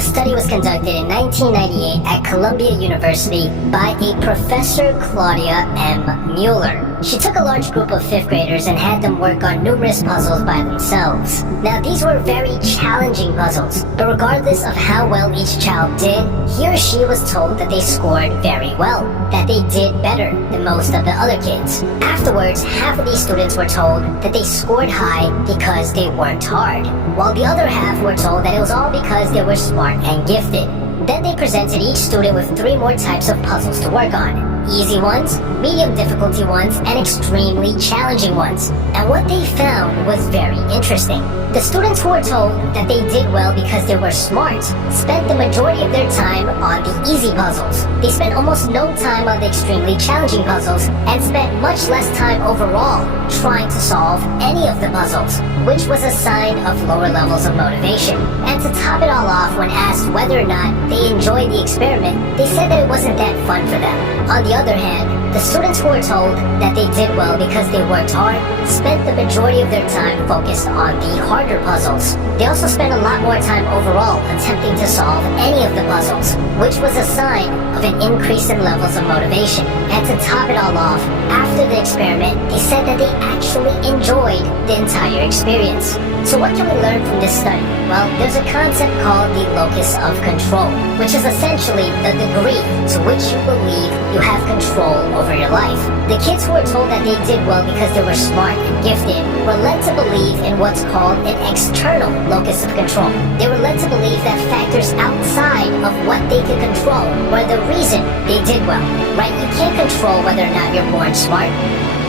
A study was conducted in 1998 at Columbia University by a Professor Claudia M. Mueller. She took a large group of 5th graders and had them work on numerous puzzles by themselves. Now, these were very challenging puzzles, but regardless of how well each child did, he or she was told that they scored very well, that they did better than most of the other kids. Afterwards, half of these students were told that they scored high because they worked hard, while the other half were told that it was all because they were smart and gifted. Then they presented each student with 3 more types of puzzles to work on. Easy ones, medium difficulty ones, and extremely challenging ones. And what they found was very interesting. The students who were told that they did well because they were smart spent the majority of their time on the easy puzzles. They spent almost no time on the extremely challenging puzzles and spent much less time overall trying to solve any of the puzzles, which was a sign of lower levels of motivation. And to top it all off, when asked whether or not they enjoyed the experiment, they said that it wasn't that fun for them. On the other hand, the students who were told that they did well because they worked hard spent the majority of their time focused on the harder puzzles. They also spent a lot more time overall attempting to solve any of the puzzles, which was a sign of an increase in levels of motivation. And to top it all off, after the experiment, they said that they actually enjoyed the entire experience. So what can we learn from this study? Well, there's a concept called the locus of control, which is essentially the degree to which you believe you have control over your life. The kids who were told that they did well because they were smart and gifted were led to believe in what's called an external locus of control. They were led to believe that factors outside of what they could control were the reason they did well, right? You can't control whether or not you're born smart.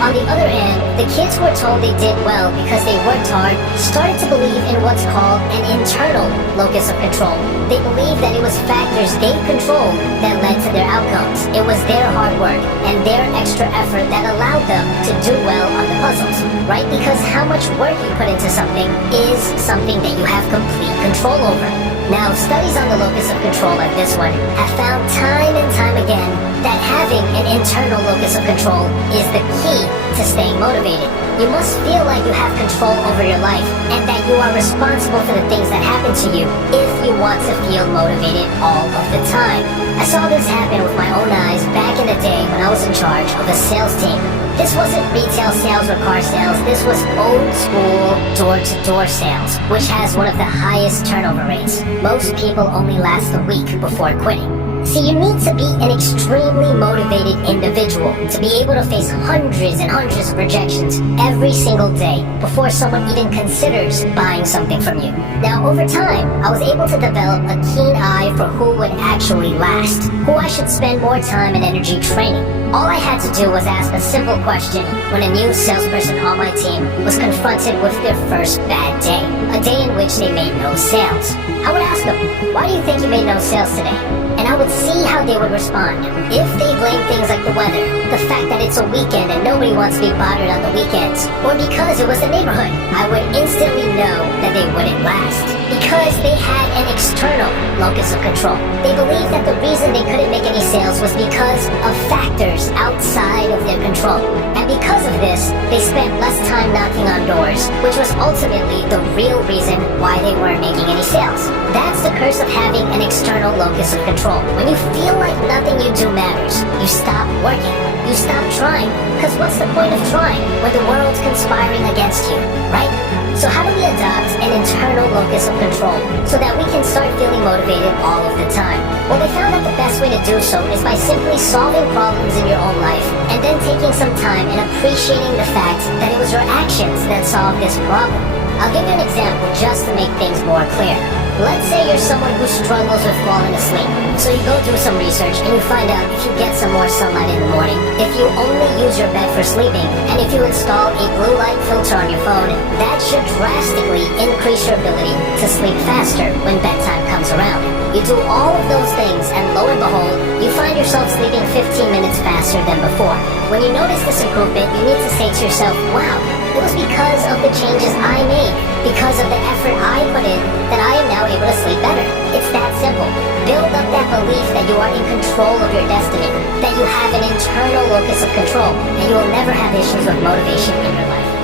On the other hand, the kids who were told they did well because they worked hard started to believe in what's called an internal locus of control. They believed that it was factors they controlled that led to their outcomes. It was their hard work and their extra effort that allowed them to do well on the puzzles, right? Because how much work you put into something is something that you have complete control over. Now, studies on the locus of control like this one have found time and time again that having an internal locus of control is the key to staying motivated. You must feel like you have control over your life and that you are responsible for the things that happen to you if you want to feel motivated all of the time. I saw this happen with my own eyes back in the day when I was in charge of a sales team. This wasn't retail sales or car sales, this was old school door-to-door sales, which has one of the highest turnover rates. Most people only last a week before quitting. See, you need to be an extremely motivated individual to be able to face hundreds and hundreds of rejections every single day before someone even considers buying something from you. Now, over time, I was able to develop a keen eye for who would actually last, who I should spend more time and energy training. All I had to do was ask a simple question when a new salesperson on my team was confronted with their first bad day, a day in which they made no sales. I would ask them, "Why do you think you made no sales today?" And I would see how they would respond. If they blamed things like the weather, the fact that it's a weekend and nobody wants to be bothered on the weekends, or because it was the neighborhood, I would instantly know that they wouldn't last. Because they had an external locus of control. They believed that the reason they couldn't make any sales was because of factors outside of their control. And because of this, they spent less time knocking on doors, which was ultimately the real reason why they weren't making any sales. That's the curse of having an external locus of control. When you feel like nothing you do matters, you stop working. You stop trying. Because what's the point of trying when the world's conspiring against you, right? So how do we adopt an internal locus of control so that we can start feeling motivated all of the time? Well, they found that the best way to do so is by simply solving problems in your own life and then taking some time and appreciating the fact that it was your actions that solved this problem. I'll give you an example just to make things more clear. Let's say you're someone who struggles with falling asleep. So you go do some research and you find out if you get some more sunlight in the morning, if you only use your bed for sleeping, and if you install a blue light filter on your phone, that should drastically increase your ability to sleep faster when bedtime comes around. You do all of those things and lo and behold, you find yourself sleeping 15 minutes faster than before. When you notice this improvement, you need to say to yourself, wow, it was because of the changes I made, because of the effort I put in, that I am now able to sleep better. It's that simple. Build up that belief that you are in control of your destiny, that you have an internal locus of control, and you will never have issues with motivation in your life.